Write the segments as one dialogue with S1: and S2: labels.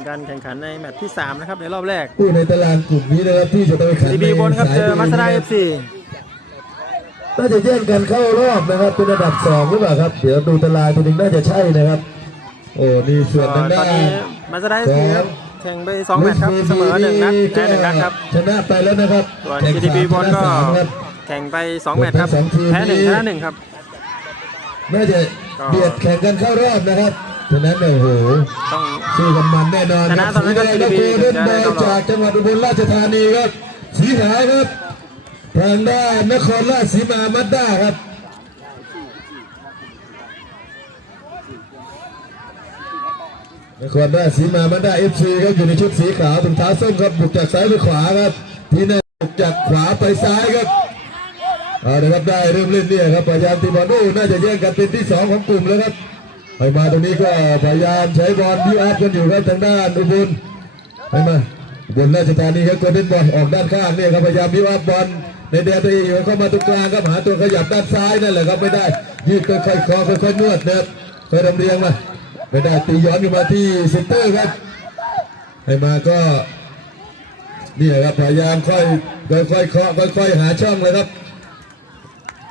S1: เป็นการแข่งขันในแมตช์ที่ 3 นะครับ ในรอบแรก
S2: ผู้ในตารางกลุ่มนี้นะครับที่จะต้องไปแข่ง
S1: ดีบีบนครับเจอมัสดาเอฟซี
S2: น่าจะแย่งกันเข้ารอบนะครับเป็นระดับสองหรือเปล่าครับเดี๋ยวดูตารางทีนึงน่าจะใช่นะครับ โอ้นี่ส่วนทาง
S1: ตอ
S2: ด้านน
S1: นี้มัสดาเอฟซีครับแข่งไป2แมตช์ครับเสมอหนึ่งนัดแพ้หนึ่งนัดครับ
S2: ชนะไปแล้วนะครับ
S1: ส่วน
S2: แข่ง
S1: GDP บอลก็
S2: สามครับ
S1: แข่งไป2แมตช์ครับ
S2: ทั้งสองทีม
S1: แพ้หนึ่ง
S2: นี้
S1: ชนะหนึ่งครับ
S2: น่าจะเบียดแข่งกันเข้ารอบนะครับ ฉะนั้นเนี่ยโอ้โห
S1: ต้อง
S2: สู้กันมันแน่นอน
S1: ชนะตอนนั้นก็
S2: สีแดง
S1: GDP
S2: โกลเด้น
S1: จะ
S2: บ
S1: ได้
S2: อย
S1: เข้ารอบ
S2: จากจังหวัดอุบลราชธานีครับสีขาวครับทางด้านนครราชสีมามัดด้าครับนครราชสีมามัดด้าเอฟซีครับอยู่ในชุดสีขาวถุงเท้าส้มครับบุกจากซ้ายไปขวาครับทีน่าบุกจากขวาไปซ้ายครับเอาละครับได้เริ่มเล่นเนี่ยครับพยายามตีบอลโอ้น่าจะแย่งกันเป็นที่สองของกลุ่มแล้วครับ ไปมาตรงนี้ก็พยายามใช้บอลที่อัพกันอยู่ครับทางด้านอุบลไปมาบลราชธานีครับกดเล่นบอลออกด้านข้างเนี่ยครับพยายามวิวอัพบอลในแดนตัวเองเข้ามาตรงกลางครับหาตัวขยับด้านซ้ายนั่นแหละครับไม่ได้ยืดค่อยๆคอค่อยๆนวดนะครับค่อยลำเลียงมาไม่ได้ตีย้อนขึ้นมาที่เซนเตอร์ครับให้มาก็นี่ครับพยายามค่อยค่อยๆเคาะค่อยๆหาช่องเลยครับ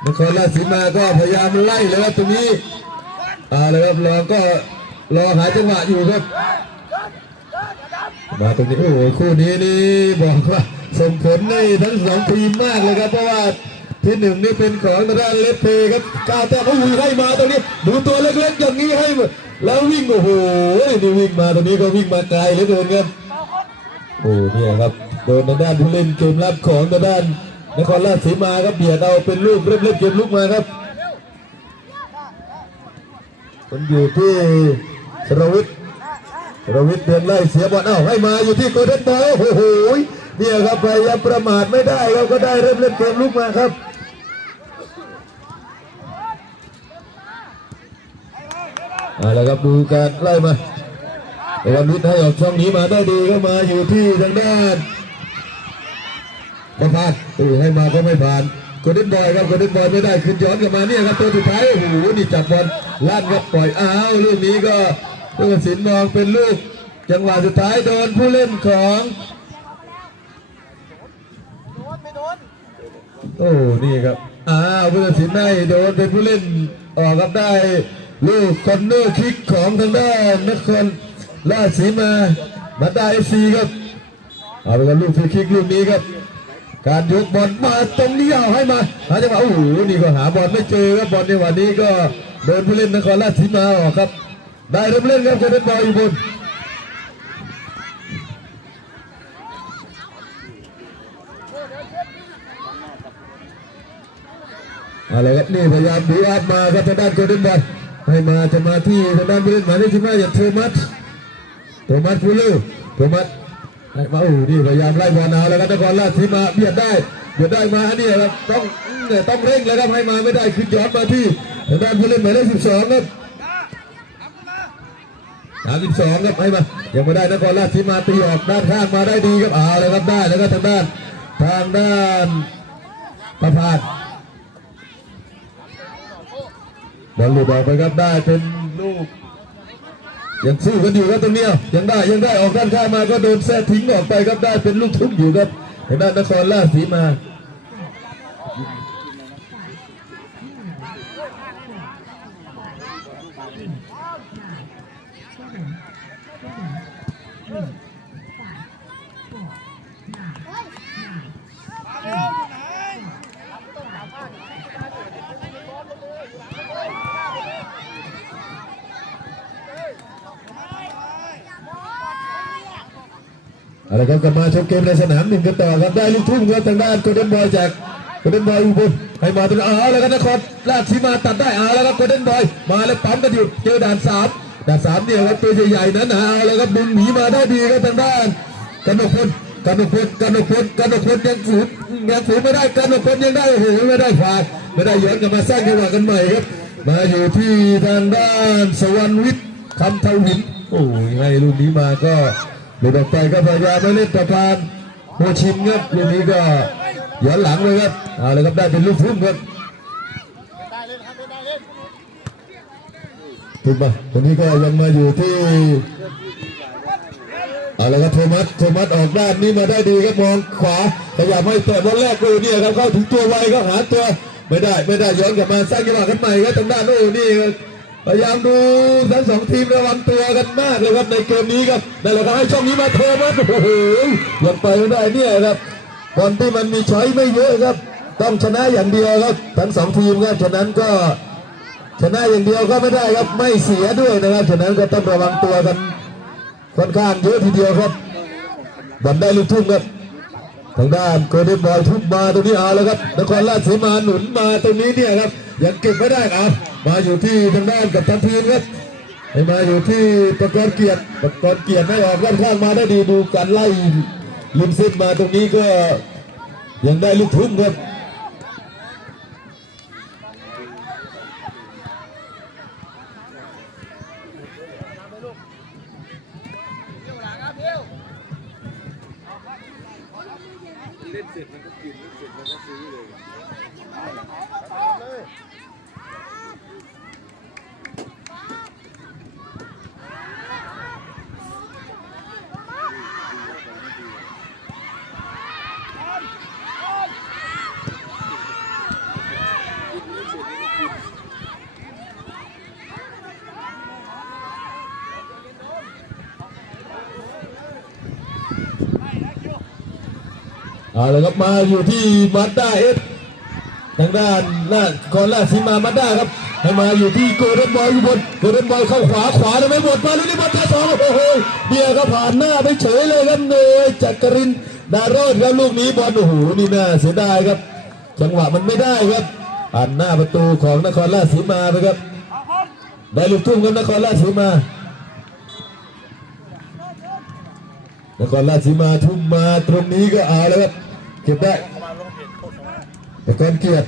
S2: นครราชสีมาก็พยายามไล่เลยครับตรงนี้ อาเลยครับรอก็รอหาจังหวะอยู่ครับมาตรงนี้โอ้โหคู่นี้นี่บอกว่าส่งผลในทั้งสองทีมมากเลยครับเพราะว่าที่หนึ่งนี่เป็นของทางด้านเลฟเพครับก้าวแต้มเขาวิ่งให้มาตรงนี้ดูตัวเล็กๆอย่างนี้ให้แล้ววิ่งโอ้โหนี่วิ่งมาตรงนี้ก็วิ่งมาไกลเหลือเกินครับโอ้เนี่ยครับโดนทางด้านผู้เล่นเกมรับของทางด้านนครราชสีมาครับเบียดเอาเป็นลูกเริ่มเล่นเกมลุกมาครับ คนอยู่ที่สรวิทย์สรวิทย์เดินไล่เสียบอลเอ้าให้มาอยู่ที่โกเด้นบอลโอ้โหเนี่ยครับพยายามประมาทไม่ได้ครับก็ได้เริ่มเล่นเกมลุกมาครับเอาละครับดูการไล่มาแต่วันนี้ให้ออกช่องนี้มาได้ดีก็มาอยู่ที่ทางด้านประพาสตูให้มาก็ไม่ผ่าน กลเด้นบอยครับกลเด้นบอยไม่ได้ขึ้นย้อนกลับมาเนี่ยครับตัวสุดท้ายโอ้โหนี่จับบอลลั่นครับปล่อยอ้าวลูกนี้ก็ผู้ตัดสินมองเป็นลูก จังหวะสุดท้ายโดนผู้เล่นของโอ้นี่ครับอ้าวผู้ตัดสินได้โดนเป็นผู้เล่นออกครับได้ลูกคอนเนอร์คิกของทางด้านนครราชสีมามาได้เอฟซีครับเอาไปกันลูกฟรีคิกลูกนี้ครับ การยกบอลมาตรงนี้เอาให้มาหาจังหวะโอ้โหนี่ก็หาบอลไม่เจอครับบอลในวันนี้ก็โดนผู้เล่นนครราชสีมาออกครับ ได้เริ่มเล่นครับจะเป็นบอลอยู่บนอะไรครับนี่พยายามดูอัพมาครับทางด้านโกลเด้นบอลให้มาจะมาที่ทางด้านผู้เล่นหมายเลขสิบห้าอย่างโทมัสโทมัสฟูลูโทมัส ให้มาโอ้นี่พยายามไล่บอลเอาแล้วครับนครราชสีมาเบียดได้เบียดได้มาเนี่ยครับต้องเนี่ยต้องเร่งแล้วครับให้มาไม่ได้ขึ้นย้อนมาที่ทางด้านผู้เล่นหมายเลขสิบสองครับสามสิบสองครับให้มายังไม่ได้นครราชสีมาตีออกด้านข้างมาได้ดีครับเอาแล้วครับได้แล้วก็ทางด้านทางด้านประพาสบอลหลุดออกไปครับได้เป็นลูก ยังสู้กันอยู่ครับตรงเนี้ยยังได้ยังได้ออกด้านข้างมาก็โดนแซ่ทิ้งออกไปครับได้เป็นลูกทุ่งอยู่ครับทางด้านนครราชสีมา อาละครับกลับมาชมเกมในสนามหนึ่งกันต่อครับได้ลูกทุ่งครับทางด้านโกลเด้นบอยจากโกลเด้นบอยอุบลให้มาตรงเอาแล้วครับนครราชสีมาตัดได้เอาแล้วครับโกลเด้นบอยมาแล้วปั๊มกันอยู่เจอด่านสามด่านสามเนี่ยครับตัวใหญ่ๆนั้นเอาแล้วครับดึงหนีมาได้ดีครับทางด้านกนกพลกนกพลกนกพลกนกพลยังฝืนยังฝืนไม่ได้กนกพลยังได้โอ้โหไม่ได้ฝากไม่ได้ย้อนกลับมาสร้างจังหวะกันใหม่ครับมาอยู่ที่ทางด้านสวรรค์วิทย์คำทวินโอ้ยไงลูกนี้มาก็ ลุดออกไปก็พยายามไม่เล่นประพานโฮชิมครับลูกนี้ก็ย้อนหลังเลยครับเอาเลยครับได้เป็นลูกทุ่มครับถูกป่ะคนนี้ก็ยังมาอยู่ที่เอาละครับโทมัสโทมัสออกด้านนี้มาได้ดีครับมองขวาขยับให้แต่บอลแรกโอ้เนี่ยครับเข้าถึงตัวไวก็หาตัวไม่ได้ไม่ได้ย้อนกลับมาสร้างจังหวะกันใหม่ครับทางด้านโอ้นี่ครับ พยายามดูทั้งสองทีมระวังตัวกันมากเลยครับในเกมนี้ครับนั่นแหละครับให้ช่องนี้มาโทมัสโอ้โหยังไปไม่ได้เนี่ยครับบอลที่มันมีช้อยไม่เยอะครับ ต้องชนะอย่างเดียวครับทั้งสองทีมครับฉะนั้นก็ชนะอย่างเดียวก็ไม่ได้ครับไม่เสียด้วยนะครับฉะนั้นก็ต้องระวังตัวกันค่อนข้างเยอะทีเดียวครับบอลได้ลูกทุ่มครับทางด้านโกลเด้นบอยทุ่มมาตรงนี้เอาแล้วครับนครราชสีมาหนุนมาตรงนี้เนี่ยครับ ยังเก็บไม่ได้ครับ มาอยู่ที่ทางด้านกับทันทีมครับให้มาอยู่ที่ประกอบเกียรติประกอบเกียรติไม่ออกด้านข้างมาได้ดีดูการไล่ลิมเส้นมาตรงนี้ก็ยังได้ลูกทุ่มครับ เอาละครับมาอยู่ที่มาด้าเอสทางด้านหน้าคอนราชสีมามาด้าครับให้มาอยู่ที่โกลเด้นบอยอยู่บนโกลเด้นบอยเข้าขวาขวาได้ไหมหมดมาลูกนี้บอลท่สองโอ้โหเบียร์ก็ผ่านหน้าไปเฉยเลยครับเนยจักรินดารอดครับลูกนี้บอลโอ้โหนี่น่าเสียดายครับ จังหวะมันไม่ได้ครับผ่านหน้าประตูของนครราชสีมาไปครับได้ลูกทุ่มครับนครราชสีมานครราชสีมาทุ่มมาตรงนี้ก็เอาแล้วครับ ก็บได้ต่ก้อนเกียรติ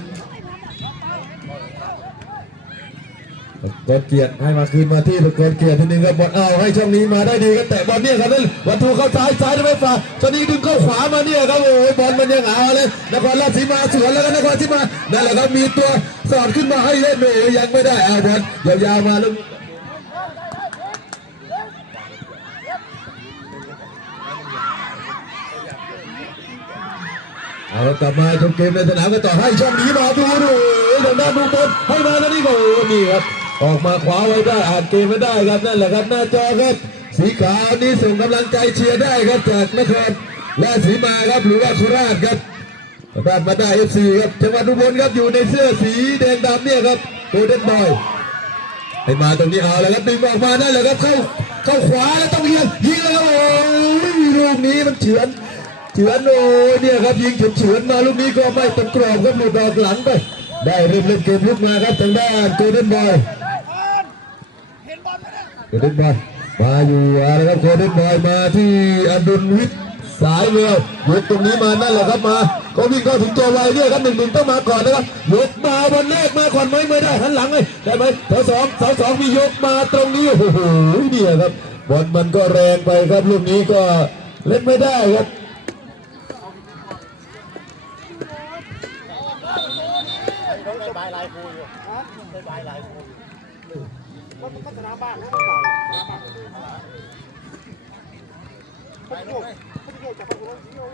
S2: ก้อนเกียรติให้มาคืนมาที่ตะกอนเกียรติทีนึงครับบอลเอาให้ช่องนี้มาได้ดีครับแต่บอลเนี่ยครับนั่นวัตถุเข้าซ้ายซ้ายได้ไหมฝ่าตอนนี้ดึงเข้าขวามาเนี่ยครับโอ้ยบอลมันยังเอาเลยนครราชสีมาสวนแล้วกันครราชสีมานั่นแหละครับมีตัวสอดขึ้นมาให้เล่นโอ้ยยังไม่ได้เอาบอลยาวๆมาล้ว เอากลับมาชมเกมในสนามกันต่อให้ช่องนี้มาดูดูทางด้านดูบนให้มาแล้วนี่ก็นี่ครับออกมาขวาไว้ได้อ่านเกมไม่ได้ครับนั่นแหละครับหน้าจอครับสีขาวนี่ส่งกำลังใจเชียร์ได้ครับจากนครราชสีมาครับหรือว่าโคราชครับทางด้านมาได้เอฟซีครับจังหวัดอุบลครับอยู่ในเสื้อสีแดงดำเนี่ยครับโกลเด้นบอยให้มาตรงนี้เอาแล้วครับดึงออกมาได้เลยครับเข้าเข้าขวาแล้วต้องยิงยิงแล้วครับโอ้ยลูกนี้มันเฉือน เฉือนโอ้เนี่ยครับยิงเฉือนมาลูกนี้ก็ไม่ตรงกรอบครับหลุดออกหลังไป ได้เริ่มเล่นเกมลุกมาครับทางด้านโกลเด้นบอยโกลเด้นบอยมาอยู่อะไรครับโกลเด้นบอยมาที่อดุลวิทย์สายเร็วยกตรงนี้มานั่นแหละครับมาก็วิ่งเข้าถึงตัวไวเนี่ยครับหนึ่งหนึ่งต้องมาก่อนนะครับยกมาบอลแรกมาก่อนไหมไม่ได้หันหลังเลยได้ไหมเสาสองเสาสองมียกมาตรงนี้โอ้โหเนี่ยครับบอลมันก็แรงไปครับลูกนี้ก็เล่นไม่ได้ครับ
S3: ได้บายลายครูอยู่ได้บายลายครู มันมันสนามบ้านนะสนามบ้านไปโยกไปโยกจากคนนู้นโยก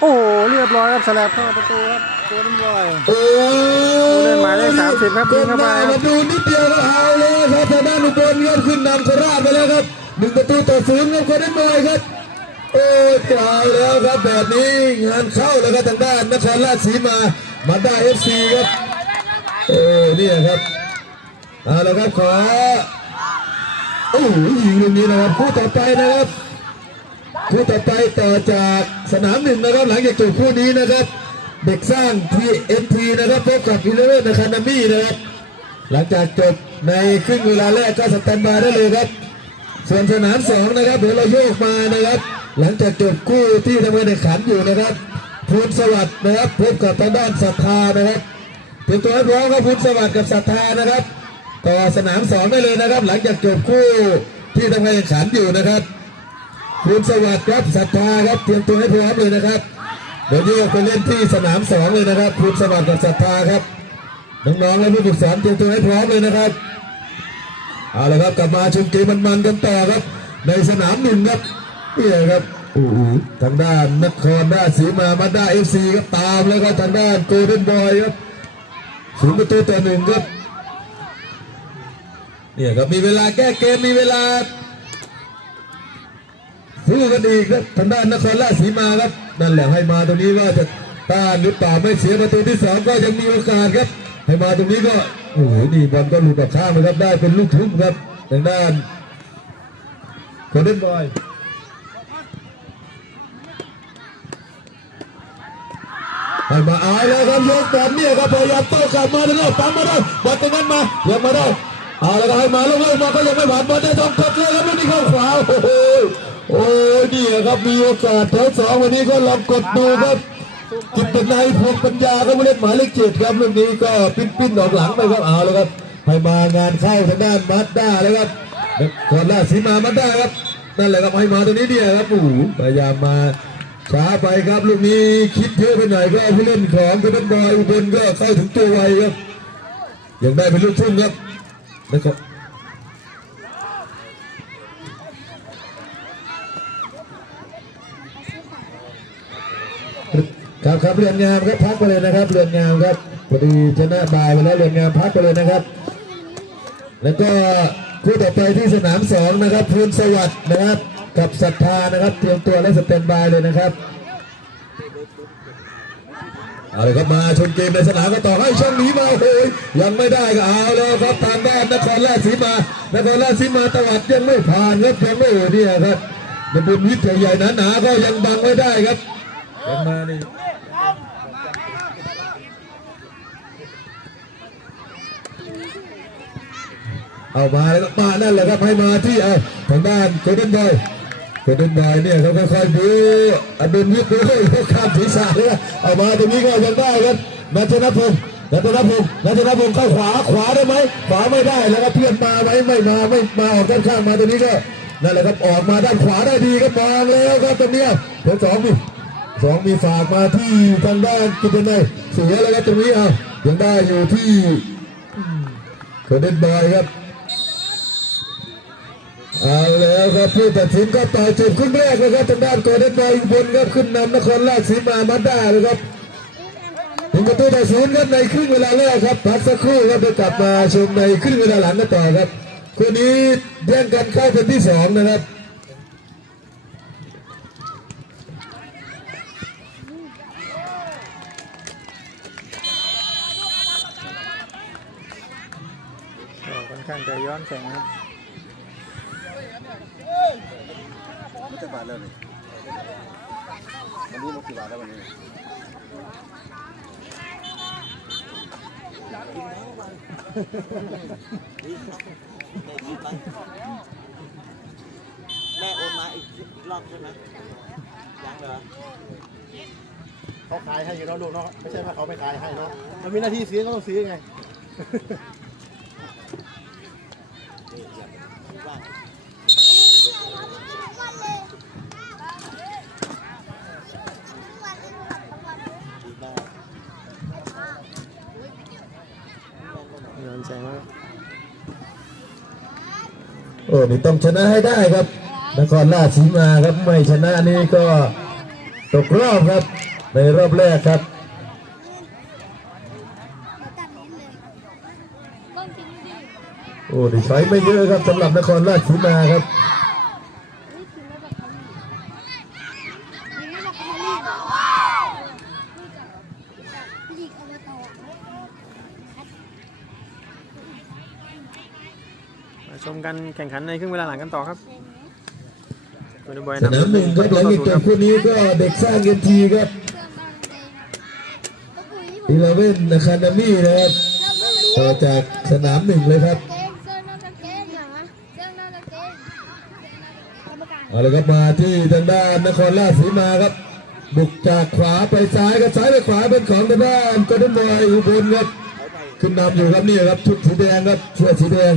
S1: โอ้โห เรียบร้อยครับสลับเข้าประตูครับตัวน้ำบอย
S2: โอ้
S1: เล่นหมายเลข30ครับยิงเข้าไปครับ
S2: มาดูนิดเดียวก็เอาเลยครับทางด้านอุบลครับขึ้นนำโคราชไปแล้วครับหนึ่งประตูต่อศูนย์ครับคนนั้นบอยครับโอ้ยกล่าวแล้วครับแบบนี้งานเข้าแล้วครับทางด้านนครราชสีมามาได้เอฟซีครับโอ้เนี่ยครับเอาละครับขอโอ้โหยิงลูกนี้นะครับคู่ต่อไปนะครับ คู่ต่อไปต่อจากสนามหนึ่งนะครับหลังจากจบคู่นี้นะครับ เด็กสร้างทีเอ็นทีนะครับพบกับอีเลเวนอะคาเดมี่นะครับหลังจากจบในครึ่งเวลาแรกก็สแตนบายได้เลยครับ ส่วนสนามสองนะครับเดี๋ยวเราโยกมานะครับ หลังจากจบคู่ที่ทำการแข่งขันอยู่นะครับพูนสวัสดิ์นะครับพบกับทางด้านศรัทธานะครับเตรียมตัวให้พร้อมครับพูนสวัสดิ์กับศรัทธานะครับต่อสนามสองได้เลยนะครับ หลังจากจบคู่ที่ทำการแข่งขันอยู่นะครับ พูนสวัสดิ์ครับศรัทธาครับเตรียมตัวให้พร้อมเลยนะครับ เดี๋ยวโยกไปเล่นที่สนามสองเลยนะครับพูนสวัสดิ์กับศรัทธาครับน้องๆและผู้ฝึกสอนเตรียมตัวให้พร้อมเลยนะครับเอาละครับกลับมาชมเกมมันๆกันต่อครับ ในสนามหนึ่งครับเนี่ยครับโอ้โหทางด้านนครราชสีมามาด้าเอฟซีครับตามแล้วก็ทางด้านโกลเด้นบอยครับศูนย์ประตูต่อหนึ่งครับเนี่ยครับมีเวลาแก้เกมมีเวลา สู้กันอีกครับทางด้านนครราชสีมาครับนั่นแหละให้มาตรงนี้ว่าจะต้านหรือเปล่าไม่เสียประตูที่สองก็ยังมีโอกาสครับ ให้มาตรงนี้ก็โอ้โหนี่บอลก็หลุดออกข้างนะครับได้เป็นลูกทุ่มครับทางด้านโคเดนบอยให้มาอายแล้วครับยกแบอลเนี่ยครับพยายามโต้กลับมาแล้วปั๊มมาได้บอลตรงนั้นมาเลี้ยงมาได้เอาแล้วก็ให้มาแล้วเว้ยมาก็ยังไม่ผ่านบอลได้ต้องกดเลยครับไม่ได้เข้าขวาโอ้โห โอ้ยนี่ครับมีโอกาสแถวสองวันนี้ก็ลองกดดูครับจิตนายพวงปัญญาก็มาเล่นหมายเลขเจ็ดครับลูกนี้ก็ปิ้นปิ้นออกหลังไปครับเอาแล้วครับให้มางานเข้าทางด้านมัดด้าเลยครับก่อนล่าสีมามัดด้าครับนั่นแหละครับให้มาตรงนี้เนี่ยครับโอ้โหพยายามมาช้าไปครับลูกนี้คิดเยอะไปหน่อยก็ผู้เล่นของกระเป็นบอยอุบลก็เข้าถึงตัวไวครับยังได้เป็นลูกทุ่งครับแล้วก็ ครับครับเรือนงามครับพักไปเลยนะครับเรือนงามครับพอดีชนะบายไปแล้วเรือนงามพักไปเลยนะครับ แล้วก็คู่ต่อไปที่สนามสองนะครับพูนสวัสดิ์นะครับ กับศรัทธานะครับ เตรียมตัวและสเตนบายเลยนะครับเอาเลยครับมาชมเกมในสนามก็ต่อให้ช่องนี้มาโอ้ยยังไม่ได้ก็เอาแล้วครับทางด้านนครราชสีมานครราชสีมาตวัดยังไม่ผ่านครับยังไม่เนี่ยครับในบุญวิทยใหญ่ๆหนาๆก็ยังบังไม่ได้ครับยังมานี่ เอามาแล้วมานั่นแหละครับให้มาที่เอาทางด้านโคเดนบอยโคเดนบอยเนี่ยเขาค่อยๆดูอดุลวิทย์ดูเขาข้ามศีรษะเลยเอามาตรงนี้ก็ยังได้ครับนัทนพงศ์นัทนพงศ์นัทนพงศ์เข้าขวาขวาได้ไหมขวาไม่ได้แล้วก็เพื่อนมาไหมไม่มาไม่มาออกด้านข้างมาตรงนี้ก็นั่นแหละครับออกมาด้านขวาได้ดีก็มองแล้วครับตรงนี้เดี๋ยวสองมีสองมีฝากมาที่ทางด้านกิตเนยเสียแล้วครับตรงนี้เอายังได้อยู่ที่โคเดนบอยครับ เอาแล้วครับผู้ตัดสินก็ต่อยจบครึ่งแรกนะครับทางด้านกลเด้นบอยอุบลครับขึ้นนำนครราชสีมามาได้เลยครับถึงประตูต่อศูนย์ครับในครึ่งเวลาแรกครับพักสักครู่ครับเดี๋ยวกลับมาชมในครึ่งเวลาหลังกันต่อครับคู่นี้แย่งกันเข้าเป็นที่สองนะครับ
S1: ค่อนข้างจะย้อนแสงครับ
S3: มันจะบาทแล้วนี่วันนี้มันกี่บาทแล้ววันนี้
S4: แม่โอนมาอีกอีกรอบใช่ไหมยังเหรอ
S3: เขาขายให้อยู่แล้วลูกเนาะไม่ใช่ว่าเขาไม่ขายให้เนาะมันมีหน้าที่ซื้อก็ต้องซื้อไง
S4: ว่างดีมาก
S1: ย้อนแสงมาก
S2: นี่ต้องชนะให้ได้ครับ นครราชสีมาครับไม่ชนะนี่ก็ตกรอบครับในรอบแรกครับโอ้ดิใช้ไม่เยอะครับสำหรับนครราชสีมาครับ
S5: ลีกอบต
S1: มาชมกันแข่งขันในครึ่งเวลาหลังกันต่อครับโกลเด้นบอย
S2: สนามหนึ่งครับหลังจากจบคู่นี้ก็เด็กสร้างเงินทีครับอีเลเว่นอะคาเดมี่นะครับต่อจากสนามหนึ่งเลยครับเอาละครับมาที่ทางด้านนครราชสีมาครับ บุกจากขวาไปซ้ายครับซ้ายไปขวาเป็นของทางด้านโกลเด้นบอยอุบลครับขึ้นนำอยู่ครับนี่ครับชุดสีแดงครับเสื้อสีแดง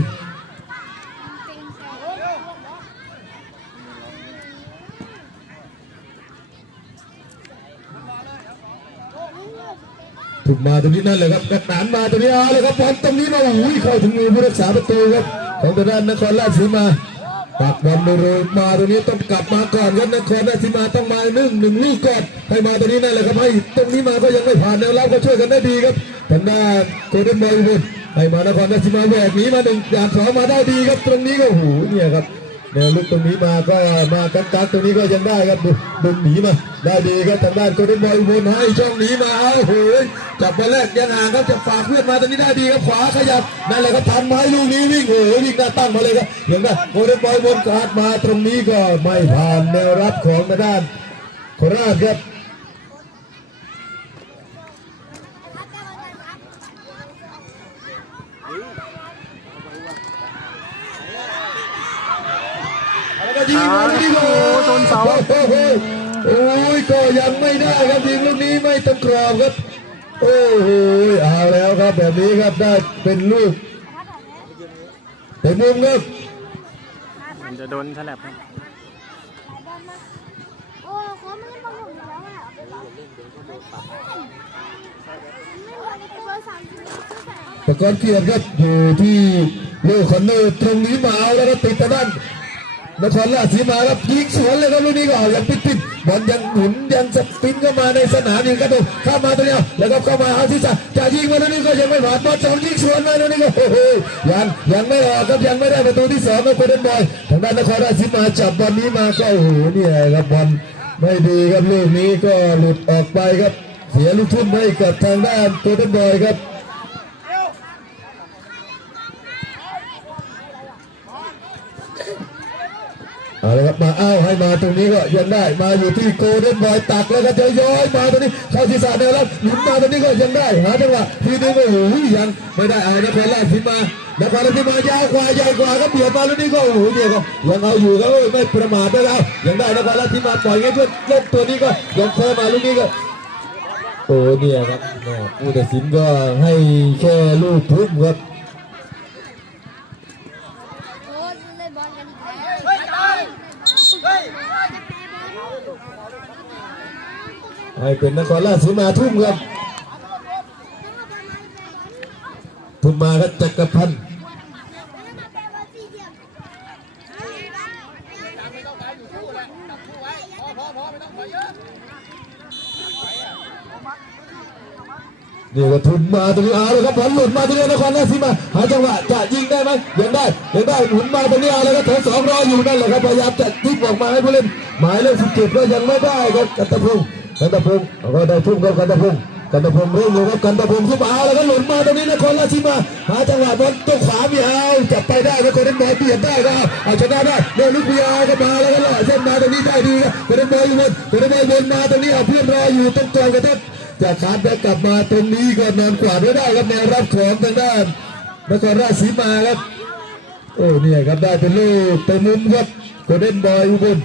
S2: ถูกมาตรงนี้นั่นเลยครับกระหนานมาตรงนี้เอาเลยครับบอลตรงนี้มาโอ้ยเข้าถึงมือผู้รักษาประตูครับของทางด้านนครราชสีมาปักบอลโดยมาตรงนี้ต้องกลับมาก่อนครับนครราชสีมาต้องมาหนึ่งหนึ่งลูกก่อนให้มาตรงนี้นั่นแหละครับให้ตรงนี้มาก็ยังไม่ผ่านแนวรับก็ช่วยกันได้ดีครับทางด้านโกลเด้นบอยอุบลให้มานครราชสีมาแหวกหนีมาหนึ่งอย่างสองมาได้ดีครับตรงนี้ก็โอ้โหเนี่ยครับ แนวลุกตรงนี้มาก็มากักๆตรงนี้ก็ยังได้ครับดึดึงหนีมาได้ดีครับทางด้านโกลเด้บอยอุบลให้ช่องหนีมาเอาโอ้โหจับไปแรกยันห่างครับจะฝากเพื่อนมาตรงนี้ได้ดีครับขวาขยับนั่นแหละครับทันไหมลูกนี้วิ่งโอ้โหวิ่งหน้าตั้งมาเลยครับยังได้โกลเด้นบอยอุบลกาดมาตรงนี้ก็ไม่ผ่านแนวรับของทางด้านโคราชครับ แล้วก็ยิงลูกนี้ก็
S1: โอ้ชน เสา
S2: โอ้โหโอ้ยก็ยังไม่ได้ครับยิงลูกนี้ไม่ตรงกรอบครับ โอ้โหเอาแล้วครับแบบนี้ครับได้เป็นลูกเป็นมุมครับ
S1: มันจะโดนฉลับครับ
S5: โอ้โค้มันเล่นบอลหกอยู่แล้วอะไม่บอลเบอร์สามสิบชื่อแสง
S2: ประกอบเกียรติครับอยู่ที่โลคอนเนอร์ตรงนี้มาเอาแล้วก็ติดทางด้าน นครราชสีมาครับยิงสวนเลยครับลูกนี้ก็ยังปิดปิดบอลยังหมุนยังสปินเข้ามาในสนามยิงกระโดดเข้ามาตัวเนี้ยแล้วก็เข้ามาเอาที่จะจะยิงมาตัวนี้ก็ยังไม่ผ่านบอลสองยิงสวนมาตัวนี้ก็โอ้โหยังยังไม่ออกครับยังไม่ได้ประตูที่สองครับเป็นบอยทางด้านนครราชสีมาจับบอลนี้มาก็โอ้โหเนี่ยครับบอลไม่ดีครับลูกนี้ก็หลุดออกไปครับ เสียลูกทุ่มให้กับทางด้านโกลเดนบอยครับ เอาละครับมาอ้าวให้มาตรงนี้ก็ยังได้มาอยู่ที่โกลเด้นบอยตักแล้วก็จะย้อยมาตรงนี้เข้าที่สาแนวรับหนุนมาตรงนี้ก็ยังได้หาจังหวะทีนี้ก็โอ้โหยังไม่ได้เอานครราชสีมานครราชสีมายาวกว่าใหญ่กว่าก็เบียดมาตรงนี้ก็โอ้โหเนี่ยก็ยังเอาอยู่ครับไม่ประมาทได้แล้วยังได้นครราชสีมาปล่อยให้เพื่อนเล่นตัวนี้ก็ยังเคยมาลูกนี้ก็โอ้เนี่ยครับผู้ตัดสินก็ให้แค่ลูกทุ่มครับ
S5: โอ้เล่นบอลกันอีกแล้วเฮ้ยเฮ้ย
S2: ให้เป็นนครราชสีมาทุ่มครับทุ่มมาครับจักรพันธ์นี่ก็ทุนมมาตรงนี้เอาเลยครับบอลหลุดมาตรงนี้นครราชสีมาหาจังหวะจะยิงได้ไหมยังได้ยังได้หมุนมาตรงนี้เอาเลยครับแถวสองรออยู่นั่นแหละครับพยายามจะทิ้งออกมาให้ผู้เล่นหมายเลขสิบเจ็ดก็ยังไม่ได้ครับกันตพงศ์ กันตะพงศ์ก็ได้ทุ่มครับกันตะพงศ์กันตะพงศ์เร่งเลยครับกันตะพงศ์ขึ้นมาเอาแล้วก็หลุดมาตรงนี้นครราชสีมาหาจังหวะบอลตัวขวามีเอาจับไปได้แล้วคนนั้นบอลเปลี่ยนได้ก็เอาชนะได้เดินลุกพีอาก็มาแล้วก็ล่อเส้นมาตรงนี้ได้ดีครับคนนั้นบอลอยู่บนคนนั้นบอลวนมาตรงนี้เอาเพื่อนรออยู่ตรงกลางกระทบจากขาดแบกกลับมาตรงนี้ก็นอนกวาไว้ได้ครับแนวรับของทางด้านนครราชสีมาครับโอ้เนี่ยครับได้เป็นลูกเต็มมุมครับโกลเด้นบอยอุบล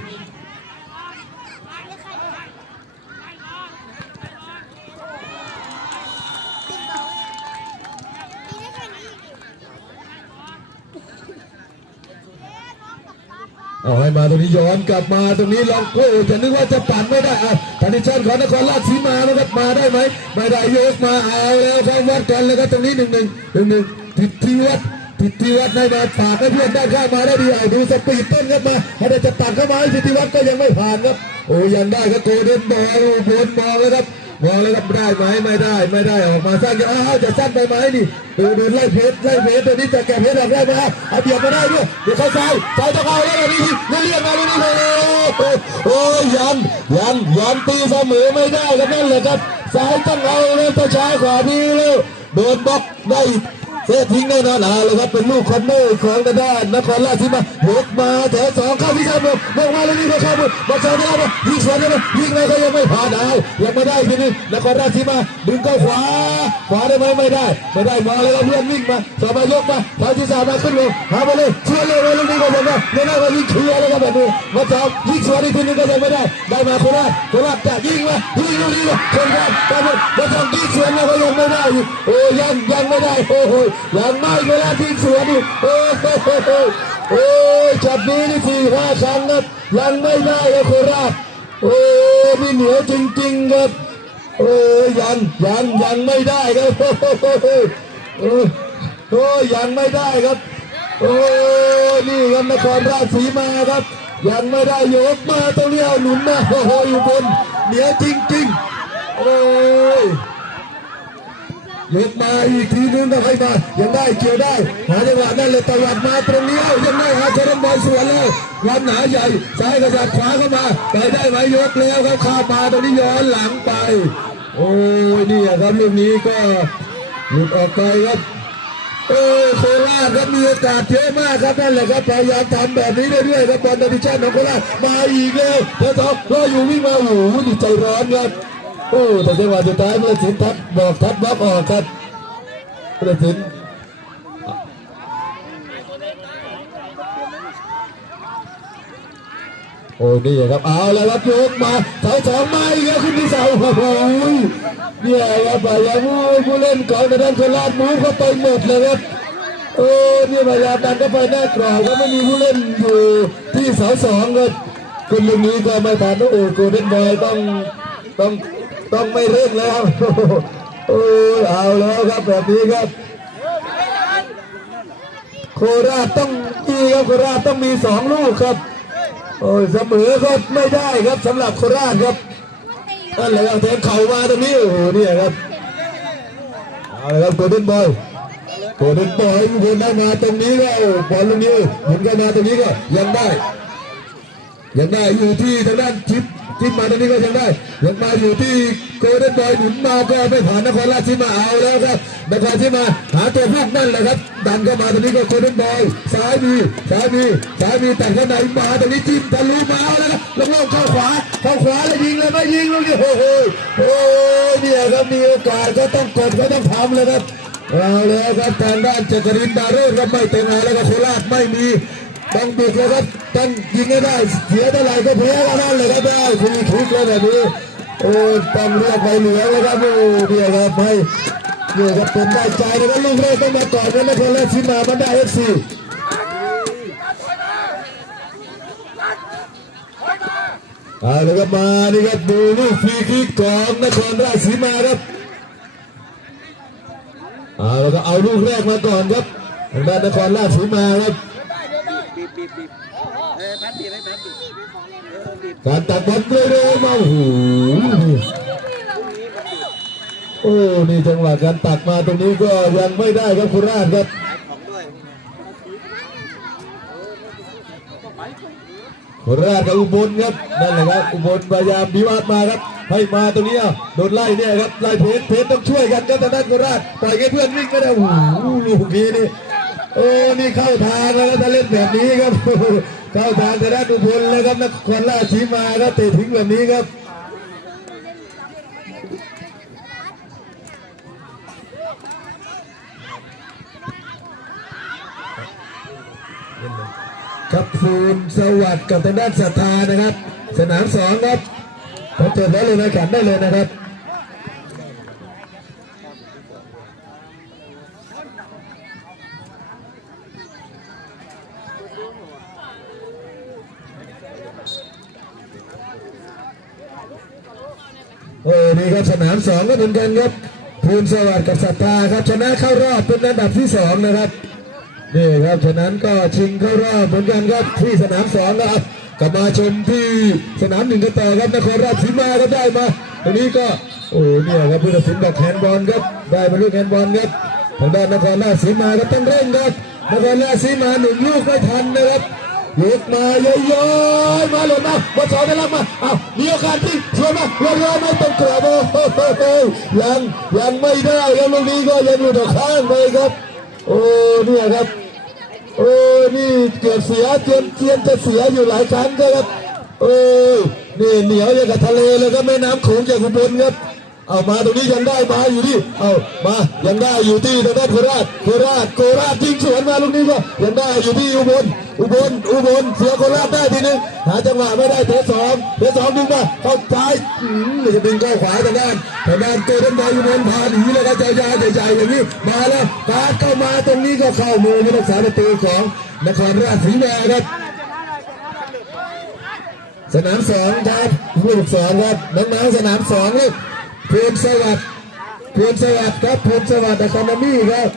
S2: เอาให้มาตรงนี้ย้อนกลับมาตรงนี้ลองโอ้จะนึกว่าจะปั่นไม่ได้อะธนิชันของนครราชสีมาแล้วครับมาได้ไหมไม่ได้โยกมาเอาแล้วครับวัดกันแล้วครับตรงนี้หนึ่งหนึ่งหนึ่งหนึ่งทิทีวัดทิทีวัดให้มาฝากให้เพื่อนได้เข้ามาได้ดีเอาดูสปีดต้นครับมาถ้าได้จะตัดเข้ามาทิทีวัดก็ยังไม่ผ่านครับโอ้ยังได้ครับโกเด้นบอลบนมองแล้วครับ มองแล้วก็ได้ไหมไม่ได้ไม่ได้ออกมาสร้างอ้าวจะสั้นไปไหมนี่ดูดูไล่เพชรไล่เพชรตัวนี้จะแกะเพชรออกได้ไหมเอาเบียดมาได้ด้วยเดี๋ยวเขาซ้ายซ้ายต้องเอาแล้วนี่นี่เรียกมาลูกนี้โอ้โอ้ยยันยันยันตีเสมอไม่ได้แล้วนั่นแหละครับซ้ายต้องเอาเลยตัวชายขวานี้เลยโดนบล็อกได้ เสียทิ้งแน่นอนเอาเลยครับเป็นลูกคอมโบของทางด้านนครราชสีมายกมาแถวสองเข้าที่ข้ามมือมองมาแล้วนี่ก็ข้ามือมาเจอได้แล้วยิงสวนได้ไหมยิงแล้วก็ยังไม่ผ่านเอายังไม่ได้ทีนี้นครราชสีมาดึงเข้าขวาขวาได้ไหมไม่ได้ไม่ได้มาเลยครับเพื่อนวิ่งมาสามารถยกมาทางที่สามมาขึ้นลงหาไปเลยช่วยเลยเลยลูกนี้ก็ยังได้ยังได้มายิงเคลียร์เลยครับแบบนี้มาจับยิงสวนอีกทีนึงก็ยังไม่ได้ได้มาโคราชโคราชจะยิงมายิงลูกนี้เลยโคราชตามมามาจับยิงสวนแล้วก็ยังไม่ได้โอ้ยังยังไม่ได้โอ้โหยังไม่เวลายิงสวนอีกโอ้โหโอ้จับนี้นี่สี่ห้าครั้งครับยังไม่ได้ครับโคราชโอ้นี่เหนียวจริงๆครับโอ้ยังยังยังไม่ได้ครับโอ้โหโอ้โอ้ยังไม่ได้ครับโอ้นี่ครับนครราชสีมาครับ ยังไม่ได้ยกมาตรงนี้เอาหนุนมาโอ้โหอยู่บนเหนียวจริงๆโอ้ ยยกมาอีกทีนึงก็ให้มายังได้เกี่ยวได้หาจังหวะนั่นเลยตวัดมาตรงนี้เอายังได้หาเจริญบอลสวนแล้ววันหนาใหญ่ซ้ายกระจัดขวาเข้ามาไปได้ไหมยกแล้วครับข้ามาตรงนี้ย้อนหลังไป โอ้ยนี่ครับลูกนี้ก็หลุดออกไปครับเออโคราชครับมีโอกาสเยอะมากครับนั่นแหละครับพยายามทำแบบนี้เรื่อยๆครับบอลดิชั่นของโคราชมาอีกแล้วเดี๋ยวสองรออยู่วิ่งมาโอ้โหดีใจร้อนครับ โอ้แต่จังหวะสุดท้ายเมื่อสินทัดบอกทัดบล็อกออกครับเมื่อสินโอ้นี่ครับเอาแล้วครับยกมาเสาสองมาอีกแล้วขึ้นที่สาวโอ้โหเนี่ยครับพยายามผู้เล่นของทางด้านโคราชมูฟเข้าไปหมดเลยครับโอ้เนี่ยพยายามดันเข้าไปหน้ากรอบก็ไม่มีผู้เล่นอยู่ที่เสาสองครับคนลูกนี้ก็ไม่ทันโอ้โกเด้นบอยต้องต้อง ต้องไม่เร่งแล้วโอ้ยเอาแล้วครับแบบนี้ครับ โคราชต้องอีครับโคราชต้องมีสองลูกครับ โอ้ยเสมอก็ไม่ได้ครับสำหรับโคราชครับนั่นแหละครับแทงเข่ามาตรงนี้โอ้โหเนี่ยครับเอาเลยครับโกลเด้นบอยโกลเด้นบอยมีคนได้มาตรงนี้ก็โอ้บอลลูกนี้หมุนกันมาตรงนี้ก็ยังได้ ยังได้อยู่ที่ทางด้านทิป ทิปมาตรงนี้ก็ยังได้ยังมาอยู่ที่โกลเด้นบอยหนุนมาก็ไม่ผ่านนครราชสีมาเอาแล้วครับนครราชสีมาหาตัวพวกนั่นแหละครับ ดันเข้ามาตรงนี้ก็โกลเด้นบอยซ้ายมีซ้ายมีซ้ายมีแต่ข้างในมาตรงนี้จิ้มทะลุมาแล้วครับแล้วก็เข้าขวาเข้าขวาแล้วยิงเลยไม่ยิงลูกนี้โอ้โหโอ้ยเนี่ยครับมีโอกาสก็ต้องกดก็ต้องทำเลยครับเอาแล้วครับทางด้านจักรินดาโรจน์ครับไม่เต็งเอาแล้วก็โคราชไม่มี ต้องบุกแล้วครับต้องยิงให้ได้เสียเท่าไหร่ก็แพ้เท่านั้นเลยครับได้คุยทุกเลยแบบนี้โอ้ต้องเรียกไปเหลือแล้วครับโอ้เนี่ยครับให้เนี่ยครับเป็นได้ใจนะครับลูกแรกต้องมาก่อนกันนะครับแล้วที่มามันได้เอฟซีเอาเลยครับมานี่ครับดูลูกฟรีคิกของนครราชสีมาครับเอาแล้วก็เอาลูกแรกมาก่อนครับทางด้านนครราชสีมาครับ
S4: บีบบีบบีบเออแป๊บบีบให้แป๊บบีบเออบีบ
S2: การตัดบอลเร็วๆมาโอ้โหโอ้นี่จังหวะการตัดมาตรงนี้ก็ยังไม่ได้ครับโคราชครับ
S4: ของด้วย
S2: โคราชกับอุบลครับนั่นแหละครับอุบลพยายามบิวอัพมาครับให้มาตรงนี้อะโดนไล่เนี่ยครับไล่เพชรเพชรต้องช่วยกันครับทางด้านโคราชปล่อยให้เพื่อนวิ่งไม่ได้โอ้โหลูกนี้นี่ โอ้นี่เข้าทางแล้วถ้าเล่นแบบนี้ครับเข้าทางทางด้านอุบลเลยครับนครราชสีมาครับเตะทิ้งแบบนี้ครับครับฟูนสวัสดิ์กับทางด้านศรัทธานะครับ สนามสองครับพอจบแล้วเลยนะแข่งได้เลยนะครับ โอ้นี่ครับสนามสองก็เหมือนกันครับภูนสวัสดิ์กับศรัทธาครับชนะเข้ารอบเป็นอันดับที่สองนะครับนี่ครับฉะนั้นก็ชิงเข้ารอบเหมือนกันครับที่สนามสองนะครับกลับมาชมที่สนามหนึ่งกันต่อครับนครราชสีมาก็ได้มาตรงนี้ก็โอ้เนี่ยครับผู้ตัดสินบอกแฮนด์บอลครับได้มาลูกแฮนด์บอลครับทางด้านนครราชสีมาก็ต้องเร่งครับนครราชสีมาหนึ่งลูกไม่ทันนะครับ ยกมาเยอะๆมาเลยมาบอลสองได้รับมาอ้าวมีโอกาสที่ชวนมาเร็วๆไม่ต้องกลับโอ้โหยังยังไม่ได้ครับลูกนี้ก็ยังอยู่ต่อข้างไปครับ โอ้เนี่ยครับโอ้นี่เกือบเสียเจียนเจียนจะเสียอยู่หลายครั้งครับโอ้นี่เหนียวอย่างกับทะเลเลยครับแม่น้ำโขงจากอุบลครับเอามาตรงนี้ยังได้มาอยู่ที่เอามายังได้อยู่ที่ทางด้านโคราชโคราชโคราชยิงสวนมาลูกนี้ก็ยังได้อยู่ที่อุบล อุบลอุบลเสียโคราชได้ทีนึงหาจังหวะไม่ได้เทสองเทสองดึงมาเข้าซ้ายอืมจะดึงเข้าขวาทางด้านทางด้านโกลเด้นบอลอุบลพาหนีเลยครับยาวๆใหญ่ๆอย่างนี้มาแล้วปาดเข้ามาตรงนี้ก็เข้ามือผู้รักษาประตูของนครราชสีมาครับสนามสองครับผู้ฝึกสอนครับน้องๆสนามสองเลยภูมิสวัสดิ์ภูมิสวัสดิ์ครับภูมิสวัสดิ์อะคาเดมี่ครับ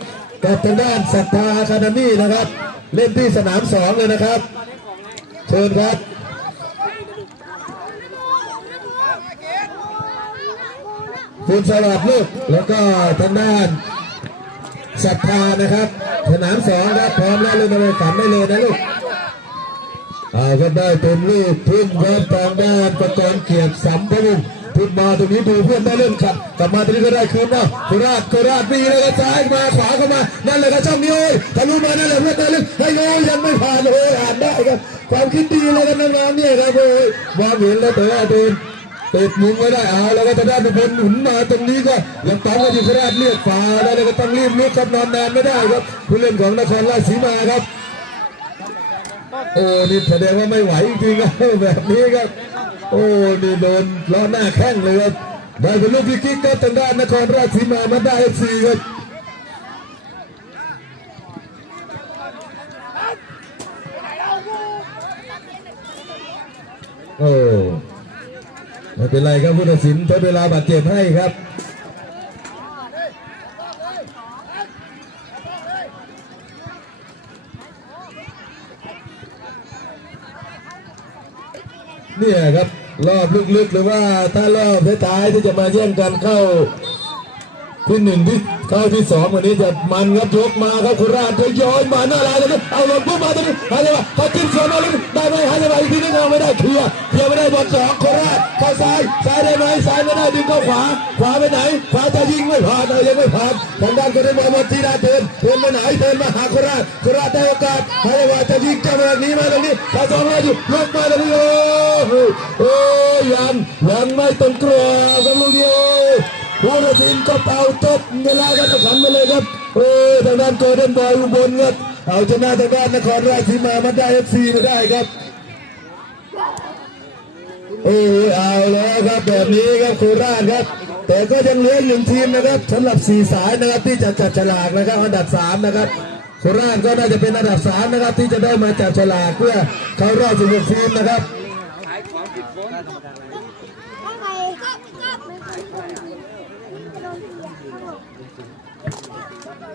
S2: กับทางด้านศรัทธาอะคาเดมี่นะครับเล่นที่สนามสองเลยนะครับ เชิญครับภูมิสวัสดิ์ลูกแล้วก็ทางด้านศรัทธานะครับ สนามสองครับพร้อมแล้วเลยมาเลยฝันได้เลยนะลูกอาก็ได้เป็นลูกทุ่มครับทางด้านประกรณ์เกียรติสัมพวง ศ์ทุ่มาตรงนี้ดูเพื่อนได้เล่นขัดกลับมาตรงนี้ก็ได้คืนนะโคราชโคราชมีเลยก็ซ้ายมาขวาเข้ามานั่นเลยครับช่องนี้โอ้ยทะลุมานั่นแหละเพื่อนได้เล่นให้โอ้ยยังไม่ผ่านเลยอ่านได้ครับความคิดดีเลยกันน้องๆเนี่ยครับโอ้ยมองเห็นแล้วแต่ว่าโดนติดมุงไม่ได้เอาแล้วก็จะได้เป็นคนหนุนมาตรงนี้ก็ยังปั๊มกันอยู่โคราชเลือดฟ้าแล้วก็ต้องรีบลุกครับนอนนานไม่ได้ครับผู้เล่นของนครราชสีมาครับโอ้นี่แสดงว่าไม่ไหวจริงๆครับแบบนี้ครับ โอ้นี่โดนล้อหน้าแข้งเลยครับได้เป็นลูกพิกิกกครับทางด้านนครราชสีมามาได้เอฟซีครับโอ้ไม่เป็นไรครับผู้ตัดสินทดเวลาบาดเจ็บให้ครับ เนี่ยครับรอบลึกๆหรือว่าถ้ารอบท้ายๆที่จะมาแย่งกันเข้าที่หนึ่งที่ เข้าที่สองวันนี้จะมันครับยกมาครับโคราชจะย้อนมาหน้าลายเลยเอาลงปุ๊บมาตรงนี้หาจังหวะเขาจิ้มสวนมาเลยได้ไหมหาจังหวะอีกทีนึงเอาไม่ได้เคลียร์เคลียร์ไม่ได้บอลสองโคราชเข้าซ้ายซ้ายได้ไหมซ้ายไม่ได้ดึงเข้าขวา ขวาไปไหน ขวาจะยิงไม่ผ่านเอายังไม่ผ่านทางด้านก็ได้บอลมาทีดาเทินเทินไปไหนเทินมาหาโคราชโคราชได้โอกาสหาจังหวะจะยิงจังหวะนี้มาตรงนี้ตาสองเลยอยู่ลงมาตรงนี้โอ้โหโอ้ยังยังไม่ต้องกลัวครับลูกเดียว ผู้ตัดสินก็เป่าจบเวลาการแข่งขันไปเลยครับโอ้ทางด้านโกลเด้นบอยอุบลครับเอาชนะทางด้านนครราชสีมามาได้เอฟซีมาได้ครับโอ้เอาแล้วครับแบบนี้ครับโคราชครับ แต่ก็ยังเหลือหนึ่งทีมนะครับสำหรับสี่สายนะครับที่จะจับฉลากนะครับอันดับสามนะครับโคราชก็น่าจะเป็นอันดับสามนะครับที่จะได้มาจับฉลากเพื่อเข้ารอบสิบหกทีมนะครับ
S4: ขายของผิดคน
S5: ถ้าใครก็ก็ไม่เคยโดนจะโดนเสียทั้งหมด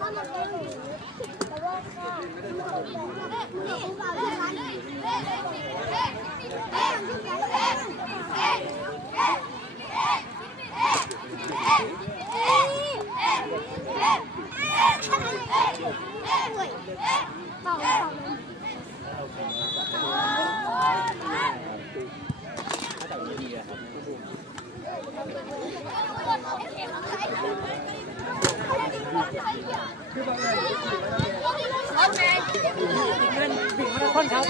S5: ถ้ามันเป็นอย่างนี้แต่ว่าก็ไม่โดนแต่นี่ฝากด้วยกันเอ๊ะเอ๊ะเอ๊ะเอ๊ะเอ๊ะเอ๊ะเอ๊ะ เป่าเป่า
S3: เงินบิ่งมาราธอนครับ